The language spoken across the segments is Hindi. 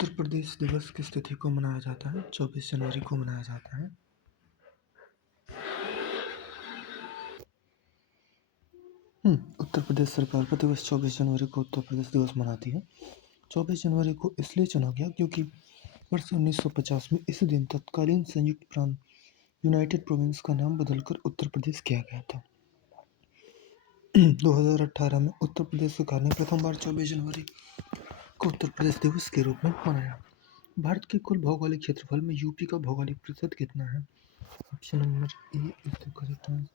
उत्तर प्रदेश दिवस किस तिथि को मनाया जाता है? 24 जनवरी को मनाया जाता है। उत्तर प्रदेश सरकार का दिवस 24 जनवरी को उत्तर प्रदेश दिवस मनाती है। 24 जनवरी को इसलिए चुना गया क्योंकि वर्ष 1950 में इस दिन तत्कालीन संयुक्त प्रांत यूनाइटेड प्रोविंस का नाम बदलकर उत्तर प्रदेश किया गया था। 2018 में उत्तर प्रदेश सरकार ने प्रथम बार 24 जनवरी को उत्तर प्रदेश दिवस के रूप में मनाया। भारत के कुल भौगोलिक क्षेत्रफल में यूपी का भौगोलिक प्रतिशत कितना है? Option number A is the correct answer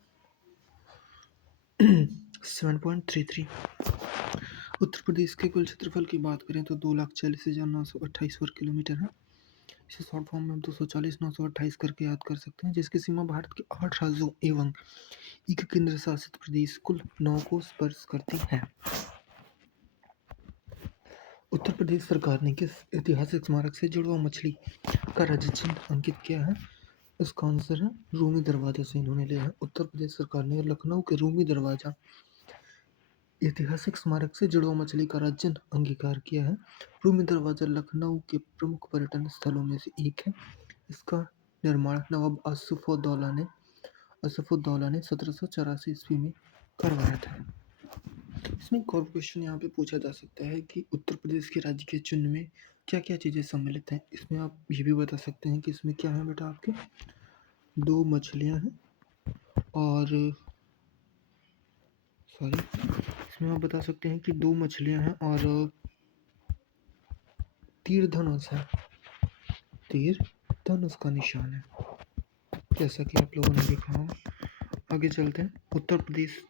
7.33। उत्तर प्रदेश के कुल क्षेत्रफल की बात करें तो 2,40,928 वर्ग किलोमीटर है। इसे शॉर्ट फॉर्म में हम 240,928 करके याद कर सकते हैं, जिसकी सीमा भारत के 8 राज्यों एवं एक केंद्र शासित प्रदेश कुल 9 को स्पर्श करती है। उत्तर प्रदेश सरकार ने किस ऐतिहासिक स्मारक से जुड़वा मछली का राज्य चिन्ह अंकित किया है? इसका आंसर है रूमी दरवाजा से इन्होंने लिया है। उत्तर प्रदेश सरकार ने लखनऊ के रूमी दरवाजा ऐतिहासिक स्मारक से जुड़वा मछली का राज्य अंगीकार किया है। रूमी दरवाजा लखनऊ के प्रमुख पर्यटन स्थलों में से एक है। इसका निर्माण नवाब आसिफउद्दौला ने 1784 ईस्वी में करवाया था। इसमें एक और क्वेश्चन यहाँ पे पूछा जा सकता है कि उत्तर प्रदेश के राज्य के चिन्ह में क्या क्या चीज़ें सम्मिलित हैं। इसमें आप ये भी बता सकते हैं कि इसमें क्या है बेटा, आपके 2 मछलियाँ हैं और इसमें आप बता सकते हैं कि 2 मछलियाँ हैं और तीर धनुष है। तीर धनुष का निशान है, जैसा कि आप लोगों ने देखा होगा। आगे चलते हैं। उत्तर प्रदेश,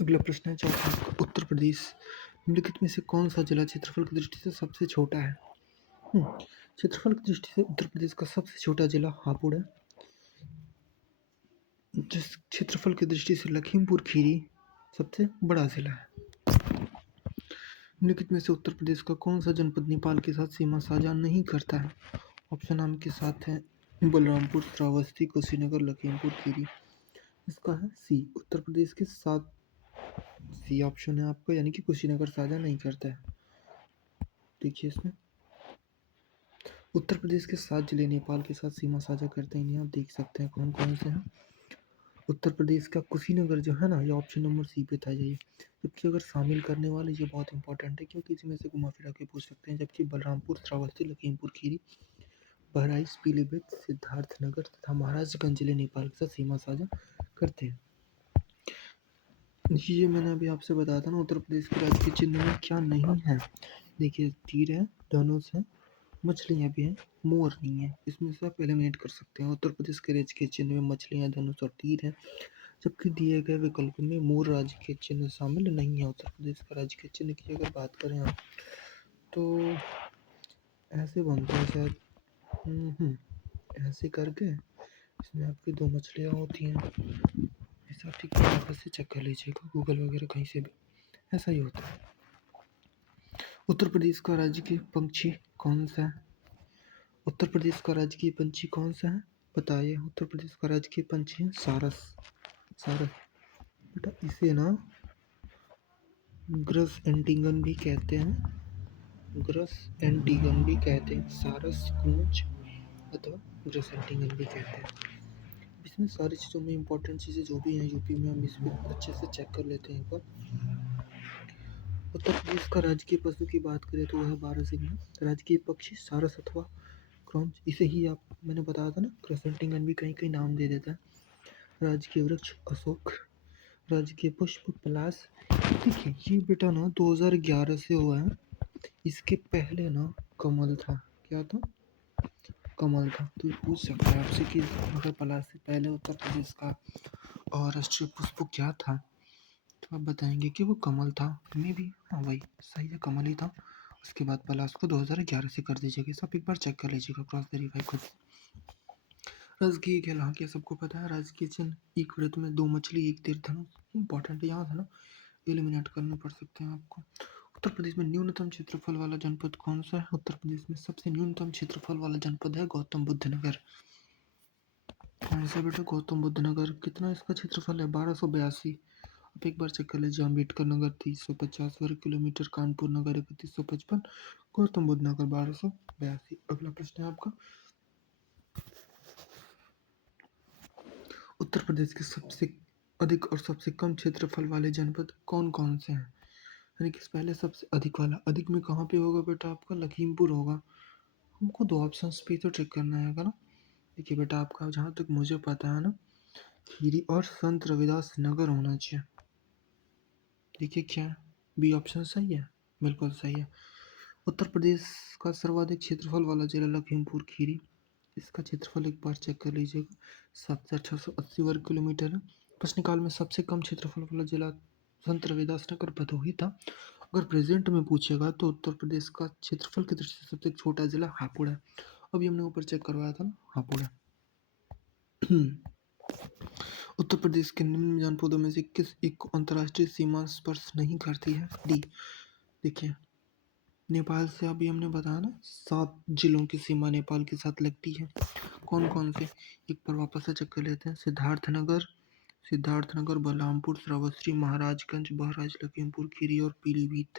अगला प्रश्न है चौथा। उत्तर प्रदेश निम्नलिखित में से कौन सा जिला क्षेत्रफल की दृष्टि से सबसे छोटा है? क्षेत्रफल की दृष्टि से उत्तर प्रदेश का सबसे छोटा जिला हापुड़ है। जिस क्षेत्रफल की दृष्टि से लखीमपुर खीरी सबसे बड़ा जिला है। निम्नलिखित में से उत्तर प्रदेश का कौन सा जनपद नेपाल के साथ सीमा साझा नहीं करता है? ऑप्शन आपके साथ है बलरामपुर, श्रावस्ती, कुशीनगर, लखीमपुर खीरी। इसका है सी, उत्तर प्रदेश के साथ सी ऑप्शन है आपका, यानी कि कुशीनगर साझा नहीं करता है। देखिए इसमें उत्तर प्रदेश के 7 जिले नेपाल के साथ सीमा साझा करते हैं। आप देख सकते हैं कौन कौन से हैं। उत्तर प्रदेश का कुशीनगर जो है ना, ये ऑप्शन नंबर सी पे था। ये जबकि अगर शामिल करने वाले, ये बहुत इंपॉर्टेंट है क्योंकि इसमें से घुमा फिरा के पूछ सकते हैं। जबकि बलरामपुर, श्रावस्ती, लखीमपुर खीरी, बहराइच, पीलीभीत, सिद्धार्थनगर तथा महाराजगंज जिले नेपाल के साथ सीमा साझा करते हैं। ये मैंने अभी आपसे बताया था ना, उत्तर प्रदेश के राज्य के चिन्ह में क्या नहीं है। देखिए तीर है, धनुष है, मछलियाँ भी हैं, मोर नहीं है। इसमें से आप एलिमिनेट कर सकते हैं। उत्तर प्रदेश के राज्य के चिन्ह में मछलियाँ, धनुष और तीर है, जबकि दिए गए विकल्प में मोर राज्य के चिन्ह शामिल नहीं है। उत्तर प्रदेश का राज्य के चिन्ह की अगर बात करें आप तो ऐसे बनता है शायद, ऐसे करके इसमें आपकी 2 मछलियाँ होती हैं। ऐसा ठीक है, वापस से चेक कर लीजिएगा गूगल वगैरह कहीं से भी, ऐसा ही होता है। उत्तर प्रदेश का राजकीय पंछी कौन सा है? उत्तर प्रदेश का राजकीय पंछी कौन सा है बताइए। उत्तर प्रदेश का राजकीय पंछी है सारस। सारस बेटा, इसे ना ग्रस एंटीगन भी कहते हैं, ग्रस एंटीगन भी कहते हैं, सारस क्रूंच अथवा ग्रस एंटीगन भी कहते हैं। इसमें सारी चीज़ों में इंपॉर्टेंट चीज़ें जो भी हैं यूपी में, हम इसमें अच्छे से चेक कर लेते हैं एक बार। उत्तर प्रदेश का राजकीय पशु की बात करें तो वह है बारहसिंगा। राजकीय पक्षी सारस अथवा क्रॉन्च, इसे ही आप मैंने बताया था ना, क्रेसेंटिंगन भी कहीं कहीं नाम दे देता है। राजकीय वृक्ष अशोक, राजकीय पुष्प पलाश। देखिए ये बेटा ना 2011 से हुआ है। इसके पहले ना कमल था। क्या था? कमल था। तो ये पूछ सकता है आपसे कि अगर पलाश से पहले उत्तर प्रदेश का और राष्ट्रीय पुष्प क्या था, तो आप बताएंगे कि वो कमल था। मे भी हाँ भाई सही है, कमल ही था। उसके बाद पलाश को 2011 से कर दीजिएगा। सब एक बार चेक कर लीजिएगा, क्रॉस वेरीफाई खुद। राजकीय खेल, हाँ क्या सबको पता है। राजकीय चिन्ह एक वृत्त में 2 मछली, 1 तीर धनुष। इंपॉर्टेंट है, यहाँ था ना, एलिमिनेट करने पड़ सकते हैं आपको। उत्तर प्रदेश में न्यूनतम क्षेत्रफल वाला जनपद कौन सा है? उत्तर प्रदेश में सबसे न्यूनतम क्षेत्रफल वाला जनपद है गौतम बुद्ध नगर। कौन सा बेटा? गौतम बुद्ध नगर। कितना इसका क्षेत्रफल है? 1282। आप एक बार चेक कर लीजिए। अम्बेडकर नगर 350 वर्ग किलोमीटर, कानपुर नगर 3155, गौतम बुद्ध नगर 1282। अगला प्रश्न है आपका, उत्तर प्रदेश के सबसे अधिक और सबसे कम क्षेत्रफल वाले जनपद कौन कौन से हैं? यानी कि पहले सबसे अधिक वाला, अधिक में कहाँ पे होगा बेटा? आपका लखीमपुर होगा। हमको दो ऑप्शंस पे तो चेक करना है ना। देखिए बेटा, आपका जहाँ तक मुझे पता है ना, खीरी और संत रविदास नगर होना चाहिए। देखिए क्या है? बी ऑप्शन सही है, बिल्कुल सही है। उत्तर प्रदेश का सर्वाधिक क्षेत्रफल वाला जिला लखीमपुर खीरी, इसका क्षेत्रफल एक बार चेक कर लीजिएगा, 7,680 वर्ग किलोमीटर है। प्रश्नकाल में सबसे कम क्षेत्रफल वाला जिला संत रविदास नगर भदोही था। अगर प्रेजेंट में पूछेगा तो उत्तर प्रदेश का क्षेत्रफल की दृष्टि से सबसे छोटा जिला हापुड़ है। अभी हमने ऊपर चेक करवाया था ना, हापुड़ है। उत्तर प्रदेश के निम्न जनपदों में से किस एक को अंतर्राष्ट्रीय सीमा स्पर्श नहीं करती है? डी। देखिए, नेपाल से अभी हमने बताया ना, 7 जिलों की सीमा नेपाल के साथ लगती है। कौन कौन से? एक बार वापस से चेक कर लेते हैं। सिद्धार्थनगर, बलरामपुर, श्रावस्ती, महाराजगंज, बहराइच, लखीमपुर खीरी और पीलीभीत।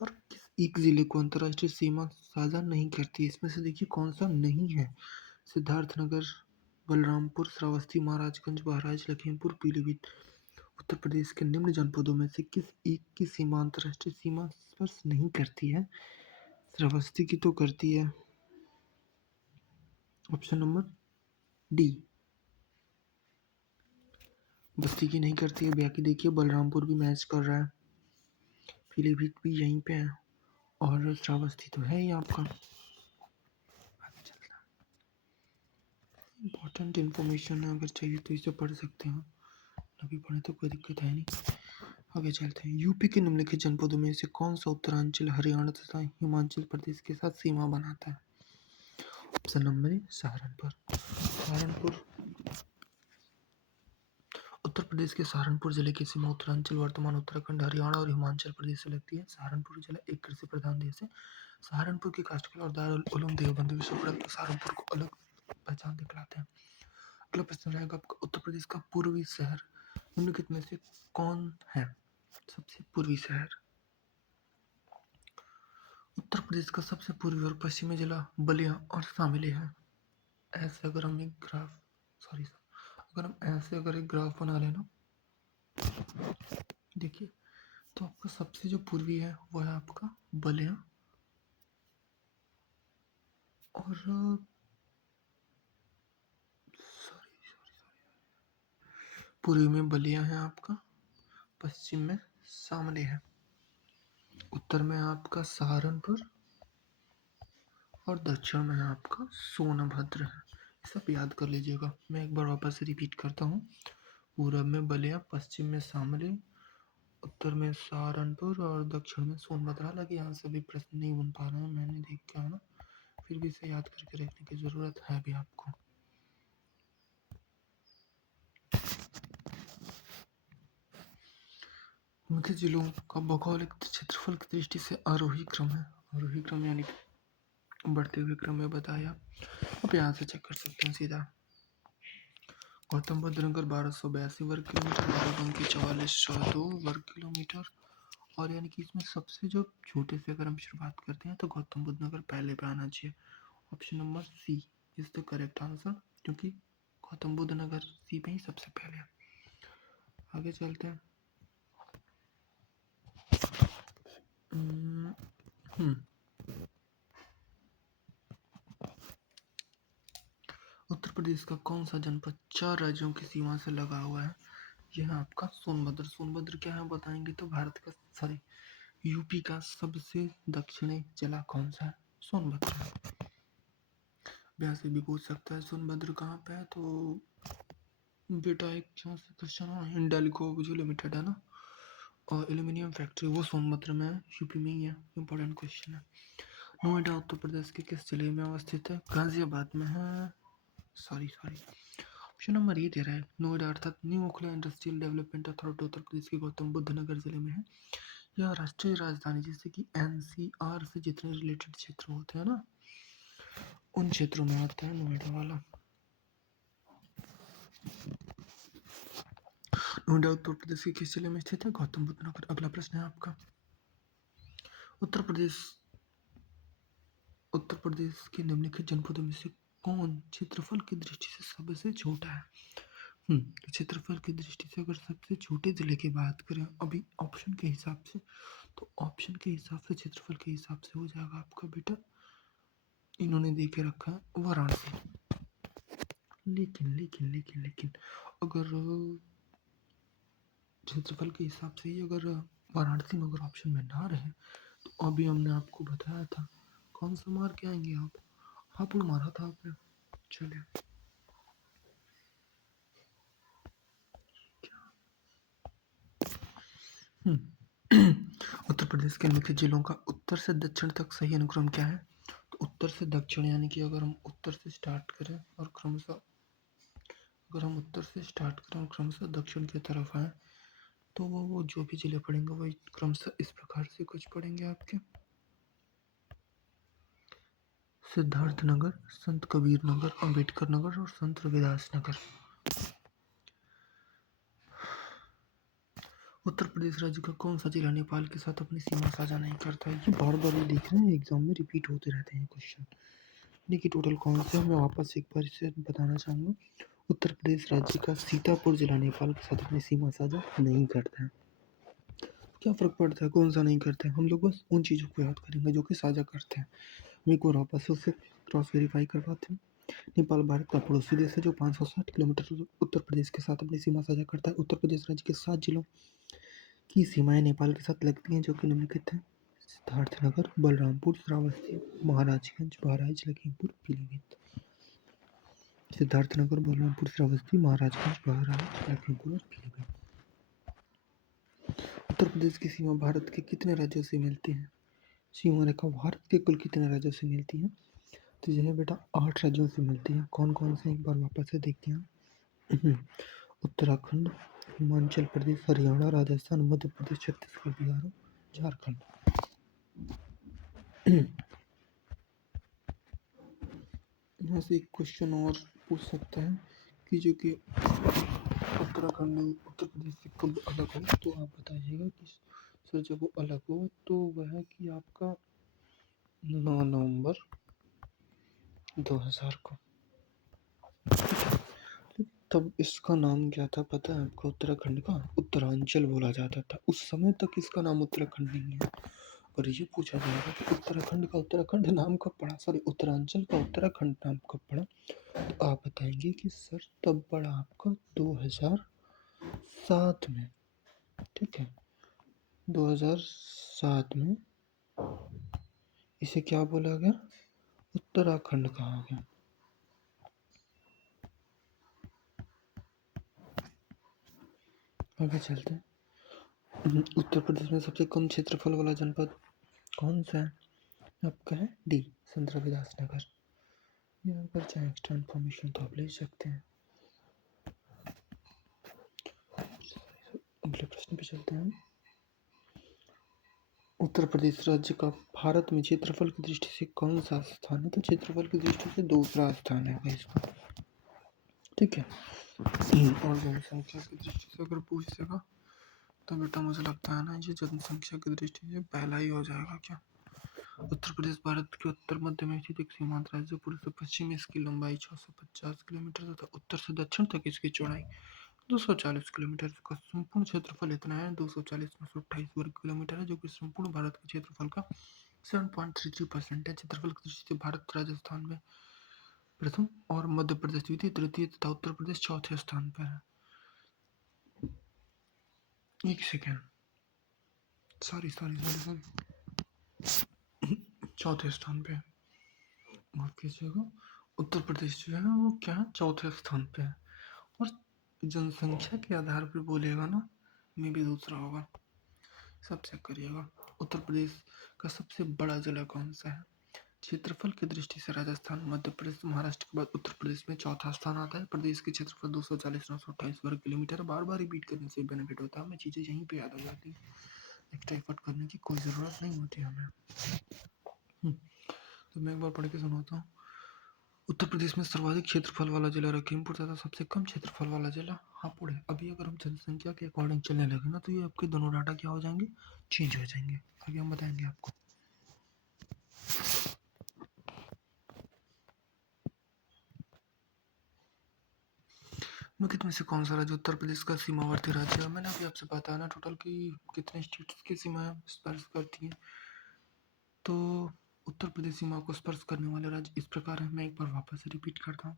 और किस एक जिले को अंतर्राष्ट्रीय सीमा साझा नहीं करती है? इसमें से देखिए कौन सा नहीं है? सिद्धार्थनगर, बलरामपुर, श्रावस्ती, महाराजगंज, बहराइच, लखीमपुर, पीलीभीत। उत्तर प्रदेश के निम्न जनपदों में से किस एक की सीमा अंतर्राष्ट्रीय सीमा स्पर्श नहीं करती है? श्रावस्ती की तो करती है, ऑप्शन नंबर डी। बस्ती की नहीं करती है। बाकी देखिए, बलरामपुर भी मैच कर रहा है, पीलीभीत भी यहीं पे है, और श्रावस्ती तो है ही आपका। इम्पोर्टेंट इन्फॉर्मेशन है, अगर चाहिए तो इसे पढ़ सकते हैं, अभी पढ़े तो कोई दिक्कत है नहीं। आगे चलते हैं। यूपी के निम्नलिखित जनपदों में से कौन सा उत्तरांचल, हरियाणा तथा हिमाचल प्रदेश के साथ सीमा बनाता है? Option number A, Saharanpur. Uttar Pradesh के सहारनपुर जिले की सीमा उत्तरांचल, वर्तमान उत्तराखंड, हरियाणा और हिमाचल प्रदेश से लगती है। सहारनपुर जिला एक कृषि प्रधान देश है। सहारनपुर की काष्ठकला और दारुल उलूम देवबंद विश्वविद्यालय सहारनपुर को अलग पहचान दिखलाते हैं। अगला प्रश्न रहेगा आपका, उत्तर प्रदेश का पूर्वी शहर निम्नलिखित में से कौन है? सबसे पूर्वी शहर। उत्तर प्रदेश का सबसे पूर्वी और पश्चिमी जिला बलिया और शामिल है। ऐसे अगर हम एक ग्राफ अगर एक ग्राफ बना लेना, देखिए, तो आपका सबसे जो पूर्वी है वो है आपका बलिया, और पूर्वी में बलिया है आपका, पश्चिम में शामली है, उत्तर में आपका सहारनपुर और दक्षिण में आपका सोनभद्र है। सब याद कर लीजिएगा। मैं एक बार वापस रिपीट करता हूँ। पूरब में बलिया, पश्चिम में शामली, उत्तर में सहारनपुर और दक्षिण में सोनभद्र। हालांकि यहाँ से भी प्रश्न नहीं बन पा रहे हैं, मैंने देख के आना, फिर भी इसे याद करके रखने की ज़रूरत है भी आपको। मुख्य जिलों का भौगोलिक क्षेत्रफल की दृष्टि से आरोही क्रम है। आरोही क्रम यानी बढ़ते हुए क्रम में बताया। आप यहाँ से चेक कर सकते हैं सीधा। गौतम बुद्ध नगर 1282 वर्ग किलोमीटर, बाराबंकी 4402 वर्ग किलोमीटर, और यानी कि इसमें सबसे जो छोटे से अगर हम शुरुआत करते हैं तो गौतम बुद्ध नगर पहले पे आना चाहिए। Option number C is the correct answer, क्योंकि गौतम बुद्ध नगर सी पे ही सबसे पहले है। आगे चलते हैं। उत्तर प्रदेश का कौन सा जनपद 4 राज्यों की सीमा से लगा हुआ है? यह है आपका सोनभद्र। सोनभद्र क्या है बताएंगे तो भारत का यूपी का सबसे दक्षिणी जिला कौन सा है? सोनभद्र। यहाँ से भी पूछ सकता है सोनभद्र कहाँ पे है, तो बेटा एक क्वेश्चन हिंडाल्को जो लिमिटेड है ना, और एल्यूमिनियम फैक्ट्री, वो सोनभद्र में है, यूपी में ही है। इंपॉर्टेंट क्वेश्चन है। नोएडा उत्तर प्रदेश के किस जिले में अवस्थित है? गाजियाबाद में है। ऑप्शन नंबर ए दे रहा है, नोएडा अर्थात New Okhla Industrial Development Authority Uttar Pradesh के गौतम बुद्ध नगर जिले में है। यह राष्ट्रीय राजधानी, जैसे कि एनसीआर से जितने रिलेटेड क्षेत्र होते हैं ना, उन क्षेत्रों में आता है नोएडा वाला। नोएडा उत्तर प्रदेश के किस जिले में स्थित है? गौतम बुद्ध नगर। अगला प्रश्न है आपका, उत्तर प्रदेश उत्तर प्रदेश के निम्नलिखित जनपदों में से कौन क्षेत्रफल की दृष्टि से सबसे छोटा है? तो क्षेत्रफल की दृष्टि से अगर सबसे छोटे जिले की बात करें अभी ऑप्शन के हिसाब से, तो ऑप्शन के हिसाब से क्षेत्रफल के हिसाब से हो जाएगा आपका बेटा, इन्होंने दे के रखा है वाराणसी। लेकिन लेकिन लेकिन लेकिन अगर क्षेत्रफल के हिसाब से ही अगर वाराणसी में अगर ऑप्शन में ना रहे, तो अभी हमने आपको बताया था, कौन सा मार के आएंगे आप? हापुड़ मारा था आपने। चलिए, उत्तर प्रदेश के निम्नलिखित जिलों का उत्तर से दक्षिण तक सही अनुक्रम क्या है? तो उत्तर से दक्षिण यानी कि अगर हम उत्तर से स्टार्ट करें और क्रमशः अगर हम उत्तर से स्टार्ट करें और क्रमशः दक्षिण की तरफ आए, तो वो जो भी जिले पड़ेंगे वो क्रमशः इस प्रकार से कुछ पड़ेंगे आपके, सिद्धार्थ नगर, संत कबीर नगर, अंबेडकर नगर और संत रविदास नगर। उत्तर प्रदेश राज्य का कौन सा जिला नेपाल के साथ अपनी सीमा साझा नहीं करता है? ये बार बार ये देख रहे हैं एग्जाम में रिपीट होते रहते हैं क्वेश्चन, यानी कि टोटल कौन से, मैं वापस एक बार इसे बताना चाहूँगा। उत्तर प्रदेश राज्य का सीतापुर जिला नेपाल के साथ अपनी सीमा साझा नहीं करता है। क्या फ़र्क पड़ता है कौन सा नहीं करते हैं, हम लोग बस उन चीज़ों को याद करेंगे जो कि साझा करते हैं। हम एक बार वापस उसे क्रॉस वेरीफाई करवाते हैं। नेपाल भारत का पड़ोसी देश है जो 560 किलोमीटर उत्तर प्रदेश के साथ अपनी सीमा साझा करता है। उत्तर प्रदेश राज्य के 7 जिलों की सीमाएं नेपाल के साथ लगती हैं, जो कि निम्नलिखित हैं: सिद्धार्थनगर, बलरामपुर, श्रावस्ती, महाराजगंज, बहराइच, लखीमपुर, पीलीभीत। सिद्धार्थनगर, बलरामपुर, श्रावस्ती, महाराजगंज, बहराइच, लखीमपुर और पीलीभीत। उत्तर प्रदेश की सीमा भारत के कितने राज्यों से मिलती है? सीमा रेखा भारत के कुल कितने राज्यों से मिलती है? तो यह बेटा 8 राज्यों से मिलती है। कौन कौन से, एक बार वापस से देखते हैं। उत्तराखंड, हिमाचल प्रदेश, हरियाणा, राजस्थान, मध्य प्रदेश, छत्तीसगढ़, बिहार, झारखंड। यहाँ से एक क्वेश्चन और पूछ सकते हैं कि जो कि उत्तराखंड उत्तर प्रदेश से कब अलग हो, तो आप बताइएगा कि सर जब वो अलग हो तो वह है कि आपका 9 नवंबर 2000 को। तब इसका नाम क्या था पता है आपको? उत्तराखंड का उत्तरांचल बोला जाता था। उस समय तक इसका नाम उत्तराखंड नहीं है। और ये पूछा जाएगा कि उत्तराखंड का उत्तराखंड नाम कब पड़ा, सॉरी उत्तरांचल का उत्तराखंड नाम कब पड़ा, तो आप बताएंगे कि सर तब पड़ा आपका 2007 में। ठीक है, 2007 में इसे क्या बोला गया? उत्तराखंड कहा गया। आगे चलते हैं। उत्तर प्रदेश में सबसे कम क्षेत्रफल वाला जनपद कौन सा है? आपका है डी, संत रविदास नगर। यहाँ पर चाहे एक्स्ट्रा इन्फॉर्मेशन तो आप ले सकते हैं। अगले प्रश्न पे चलते हैं। उत्तर प्रदेश राज्य का भारत में क्षेत्रफल की दृष्टि से कौन सा स्थान है? तो क्षेत्रफल की दृष्टि से दूसरा स्थान है इसका। ठीक है, और जनसंख्या की दृष्टि से अगर पूछ सका तो बेटा मुझे लगता है ना ये जनसंख्या की दृष्टि से पहला ही हो जाएगा क्या। उत्तर प्रदेश भारत के उत्तर मध्य में स्थित एक सीमांत राज्य है। पूर्व से पश्चिम में इसकी लंबाई 650 किलोमीटर तथा उत्तर से दक्षिण तक इसकी चौड़ाई 240 किलोमीटर का संपूर्ण क्षेत्रफल इतना है 240,928 वर्ग किलोमीटर है, जो कि संपूर्ण भारत के क्षेत्रफल का 7.33% है। क्षेत्रफल की दृष्टि से भारत राजस्थान में प्रथम और मध्य प्रदेश द्वितीय, तृतीय तथा उत्तर प्रदेश चौथे स्थान पर है। एक second, sorry sorry sorry sorry, चौथे स्थान पे। माफ कीजिएगा, उत्तर प्रदेश जो है वो क्या चौथे स्थान पे है। और जनसंख्या के आधार पर बोलेगा ना, में भी दूसरा होगा। सब चेक करिएगा। उत्तर प्रदेश का सबसे बड़ा जिला कौन सा है? क्षेत्रफल की दृष्टि से राजस्थान, मध्य प्रदेश, महाराष्ट्र के बाद उत्तर प्रदेश में चौथा स्थान आता है। प्रदेश की क्षेत्रफल 240,928 वर्ग किलोमीटर। बार बार रिपीट करने से बेनिफिट होता है, हमें चीज़ें यहीं पे याद हो जाती हैं, एक्स्ट्रा एफर्ट करने की कोई ज़रूरत नहीं होती हमें। तो मैं एक बार पढ़ के सुनाता हूँ। उत्तर प्रदेश में सर्वाधिक क्षेत्रफल वाला जिला लखीमपुर तथा सबसे कम क्षेत्रफल वाला जिला हापुड़ है। अभी अगर हम जनसंख्या के अकॉर्डिंग चलने लगे ना, तो ये आपके दोनों डाटा क्या हो जाएंगे? चेंज हो जाएंगे। आगे हम बताएंगे आपको। निम्नलिखित में से कौन सा राज्य उत्तर प्रदेश का सीमावर्ती राज्य है? मैंने अभी आपसे बताया ना टोटल कि कितने स्टेट्स की सीमाएं स्पर्श करती हैं। तो उत्तर प्रदेश सीमा को स्पर्श करने वाले राज्य इस प्रकार है। मैं एक बार वापस से रिपीट करता हूँ।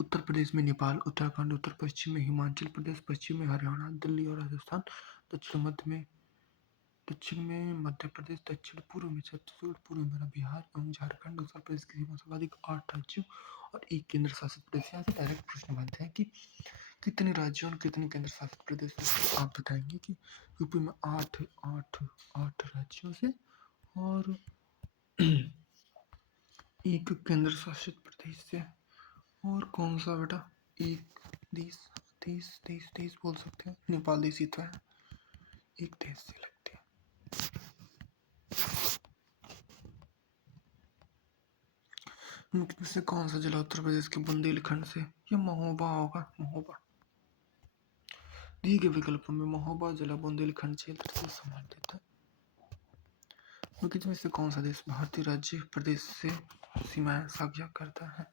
उत्तर प्रदेश में नेपाल, उत्तराखंड, उत्तर पश्चिम में हिमाचल प्रदेश, पश्चिम में हरियाणा, दिल्ली और राजस्थान, दक्षिण में मध्य प्रदेश, दक्षिण पूर्व में छत्तीसगढ़, पूर्व में बिहार एवं झारखंड। उत्तर प्रदेश की सीमा सर्वाधिक 8 राज्यों और एक केंद्र शासित प्रदेश। यहाँ से डायरेक्ट प्रश्न बनते हैं कि कितने राज्यों और कितने केंद्र शासित प्रदेश से। आप बताएंगे कि यूपी में 8 राज्यों से और एक केंद्र शासित प्रदेश से। और कौन सा बेटा? एक देश, देश देश देश बोल सकते हैं, नेपाल देश ही तो है, एक देश से लगते हैं। निम्नलिखित में से कौन सा जिला उत्तर प्रदेश के बुंदेलखंड से? ये महोबा होगा, महोबा। दिए गए विकल्पों में महोबा जिला बुंदेलखंड क्षेत्र से संबंधित है। निम्नलिखित में से कौन सा देश भारतीय राज्य प्रदेश से सीमाएं साझा करता है?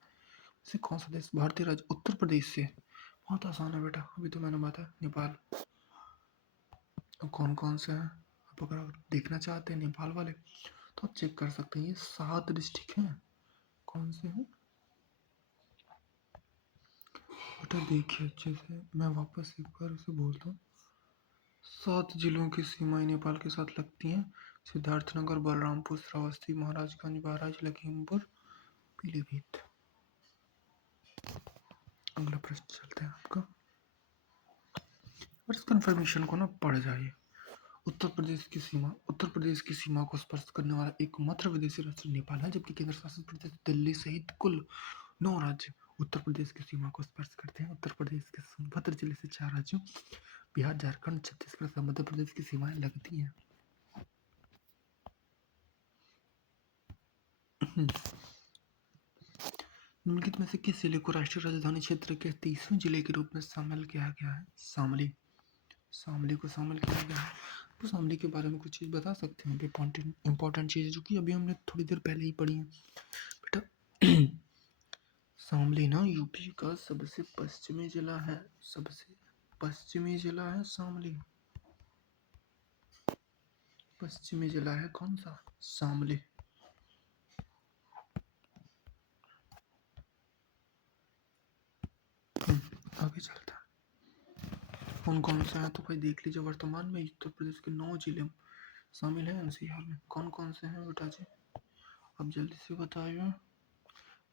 से कौन सा देश भारतीय राज्य उत्तर प्रदेश से? बहुत आसान है बेटा, अभी तो मैंने बताया नेपाल। अब कौन कौन से हैं? आप अगर देखना चाहते हैं नेपाल वाले तो आप चेक कर सकते हैं। ये 7 डिस्ट्रिक्ट हैं। कौन से हैं बेटा? देखिए अच्छे से, मैं वापस एक बार उसे बोलता हूँ। 7 जिलों की सीमाएं नेपाल के साथ लगती हैं। सिद्धार्थनगर, बलरामपुर, श्रावस्ती, महाराजगंज, बहराइच, लखीमपुर, पीलीभीत। अगला प्रश्न चलते हैं आपका, और इस कंफर्मेशन को ना पढ़ जाइए। उत्तर प्रदेश की सीमा को स्पर्श करने वाला एकमात्र विदेशी राष्ट्र नेपाल है, जबकि केंद्र शासित प्रदेश दिल्ली सहित कुल 9 राज्य उत्तर प्रदेश की सीमा को स्पर्श करते हैं। उत्तर प्रदेश के सोनभद्र जिले से 4 राज्यों बिहार, झारखंड, छत्तीसगढ़ तथा मध्य प्रदेश की सीमाएं लगती हैं। निम्नलिखित में से किस जिले को राष्ट्रीय राजधानी क्षेत्र के 30वें जिले के रूप में शामिल किया गया है? शामली को शामिल किया गया है। तो शामली के बारे में कुछ चीज़ बता सकते हैं? इंपॉर्टेंट चीज़ जो कि अभी हमने थोड़ी देर पहले ही पढ़ी है बेटा। शामली ना यूपी का सबसे पश्चिमी जिला है, सबसे पश्चिमी जिला है शामली। पश्चिमी जिला है कौन सा? शामली। आगे चलता है। कौन कौन से हैं तो भाई देख लीजिए। वर्तमान में उत्तर प्रदेश के 9 जिले शामिल हैं एनसीआर में। कौन कौन से हैं बेटा जी? अब जल्दी से बताइए।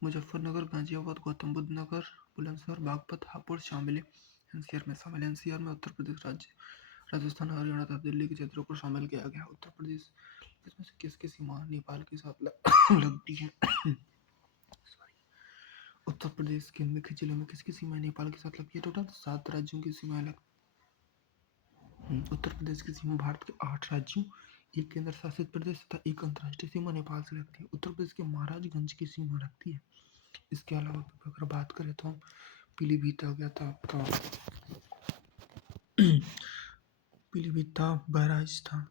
मुजफ्फरनगर, गाजियाबाद, गौतम बुद्ध नगर, बुलंदशहर, बागपत, हापुड़ शामिल है एनसीआर में। एनसीआर में उत्तर प्रदेश राज्य, राजस्थान, हरियाणा तथा दिल्ली के क्षेत्रों को शामिल किया गया। उत्तर प्रदेश इसमें से किसकी सीमा नेपाल के साथ लगती है? उत्तर प्रदेश के मुख्य जिलों में किसकी सीमा नेपाल के साथ लगती है? टोटल 7 राज्यों की सीमाएं उत्तर प्रदेश की सीमा भारत के 8 राज्यों, एक केंद्र शासित प्रदेश तथा एक अंतर्राष्ट्रीय सीमा नेपाल से लगती है। उत्तर प्रदेश के महाराजगंज की सीमा लगती है। इसके अलावा अगर बात करें तो हम पीलीभीत आ गया था आपका, पीलीभीत था, बहराइच था।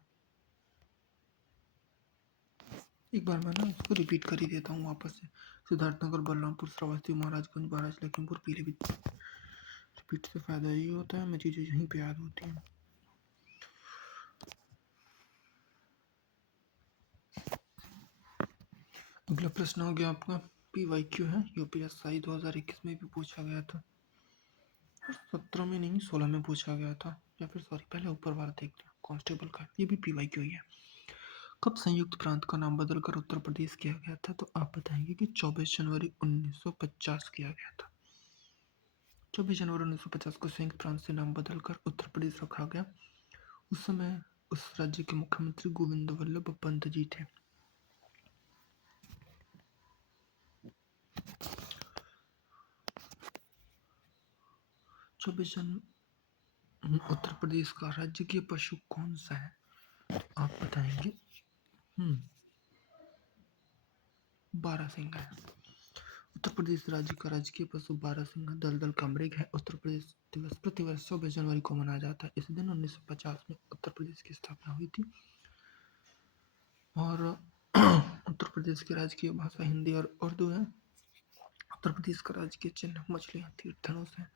एक बार मैं ना इसको रिपीट कर ही देता हूँ वापस से। सिद्धार्थनगर, बलरामपुर, श्रावस्ती, महाराजगंज, बहराइच, लखीमपुर, पीलीभीत। रिपीट से फायदा यही होता है, हमें चीज़ें यहीं पे याद होती हैं। अगला प्रश्न हो गया आपका PYQ है, यूपीएसआई 2021 में भी पूछा गया था। 17 में नहीं, 16 में पूछा गया था, या फिर सॉरी पहले ऊपर वाला देखते हैं कांस्टेबल का। ये भी PYQ ही है। कब संयुक्त प्रांत का नाम बदलकर उत्तर प्रदेश किया गया था? तो आप बताएंगे कि 24 जनवरी 1950 किया गया था। 24 जनवरी 1950 को संयुक्त प्रांत से नाम बदलकर उत्तर प्रदेश रखा गया। उस समय उस राज्य के मुख्यमंत्री गोविंद वल्लभ पंत जी थे। उत्तर प्रदेश का राजकीय पशु कौन सा है? तो आप बताएंगे बारहसिंगा है। उत्तर प्रदेश राज्य का राजकीय पशु बारहसिंगा दलदल का मृग है। उत्तर प्रदेश दिवस प्रतिवर्ष 24 जनवरी को मनाया जाता है। इस दिन 1950 में उत्तर प्रदेश की स्थापना हुई थी। और उत्तर प्रदेश की राजकीय भाषा हिंदी और उर्दू है। उत्तर प्रदेश का राजकीय चिन्ह मछलियाँ तीर धनुष है।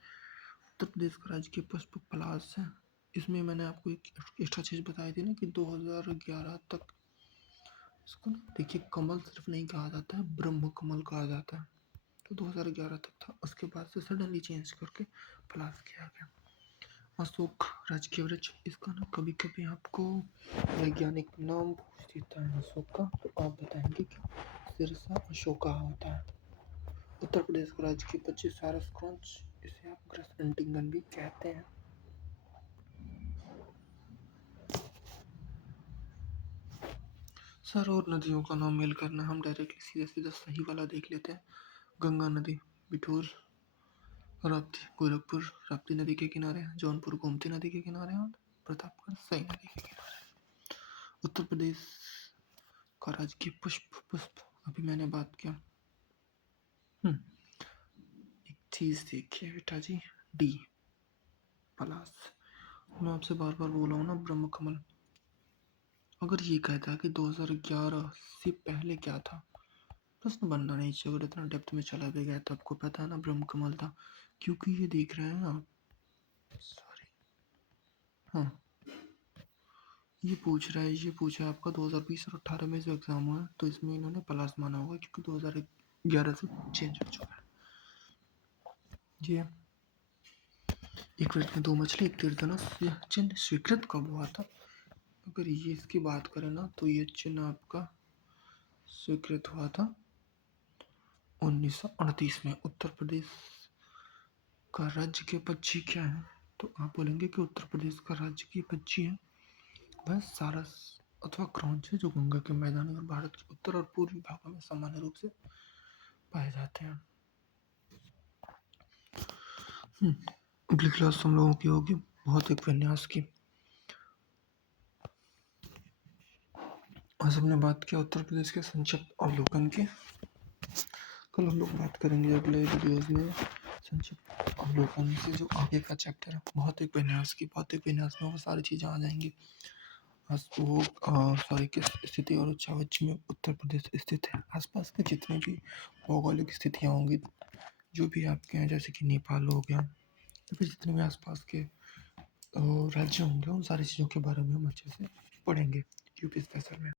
उत्तर प्रदेश का राजकीय पुष्प पलाश है। इसमें मैंने आपको एक एक्स्ट्रा चीज़ बताई थी ना कि 2011 तक इसको ना देखिए कमल सिर्फ नहीं कहा जाता है, ब्रह्म कमल कहा जाता है। तो 2011 तक था, उसके बाद से सडनली चेंज करके पलाश किया गया। अशोक राजकीय वृक्ष, इसका ना कभी कभी आपको वैज्ञानिक नाम पूछ देता है अशोक का, तो आप बताएंगे कि सिरसा अशोका होता है। उत्तर प्रदेश का राजकीय पक्षी सारस क्रॉच, इसे आप ग्रस एंटिंगन भी कहते हैं। सर और नदियों का नाम मेल करना, हम डायरेक्टली सीधा सीधा सही वाला देख लेते हैं। गंगा नदी बिठूर, राप्ती गोरखपुर राप्ती नदी के किनारे, जौनपुर गोमती नदी के किनारे और प्रतापगढ़ सई नदी के किनारे। उत्तर प्रदेश का राजकीय पुष्प, अभी मैंने बात किया। एक चीज देखिए बेटा जी, डी पलाश, मैं आपसे बार बार बोला हूँ ना ब्रह्म कमल। अगर ये कहता है कि 2011 से पहले क्या था, प्रश्न बनना नहीं चाहिए। अगर इतना डेप्थ में चला भी गया तो आपको पता है ना ब्रह्म कमल था, क्योंकि ये देख रहे हैं आप, सॉरी, हाँ ये पूछ रहा है, ये पूछा है आपका 2020 और 18 में जो एग्जाम हुआ है, तो इसमें इन्होंने प्लस माना होगा क्योंकि 2011 से चेंज हो चुका है। ये एक वृत्त में दो मछली, एक तीर धनुष, यह चिन्ह स्वीकृत कब हुआ था? अगर ये इसकी बात करें ना तो ये चिन्ह आपका स्वीकृत हुआ था 1938 में। उत्तर प्रदेश का राज्य के पक्षी क्या है? तो आप बोलेंगे कि उत्तर प्रदेश का राज्य की पक्षी है वह सारस अथवा क्रॉच है, जो गंगा के मैदानी और भारत के उत्तर और पूर्वी भागों में सामान्य रूप से पाए जाते हैं। अगली क्लास हम लोगों की होगी भौतिक विन्यास की। आज हमने बात किया उत्तर प्रदेश के संक्षिप्त अवलोकन की। कल हम लोग बात करेंगे अगले वीडियोज में संक्षिप्त अवलोकन से जो आगे का चैप्टर है भौतिक विन्यास की। भौतिक विन्यास में वो सारी चीज़ें आ जाएंगी। वो सॉरी किस स्थिति और उच्चावच में उत्तर प्रदेश स्थित है। आसपास के जितने भी भौगोलिक स्थितियाँ होंगी जो भी आपके हैं, जैसे कि नेपाल हो गया, तो फिर जितने भी आसपास के राज्य होंगे उन सारी चीज़ों के बारे में हम अच्छे से पढ़ेंगे यूपी स्पेशल में।